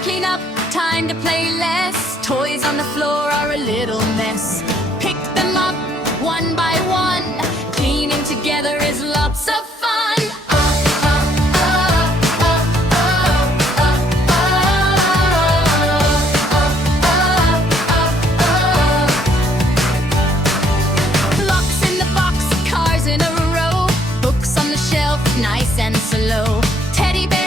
packing up, time to play less. Toys on the floor are a little mess. Pick them up one by one. Cleaning together is lots of fun. Blocks in the box, cars in a row. Books on the shelf, nice and slow. Teddy bear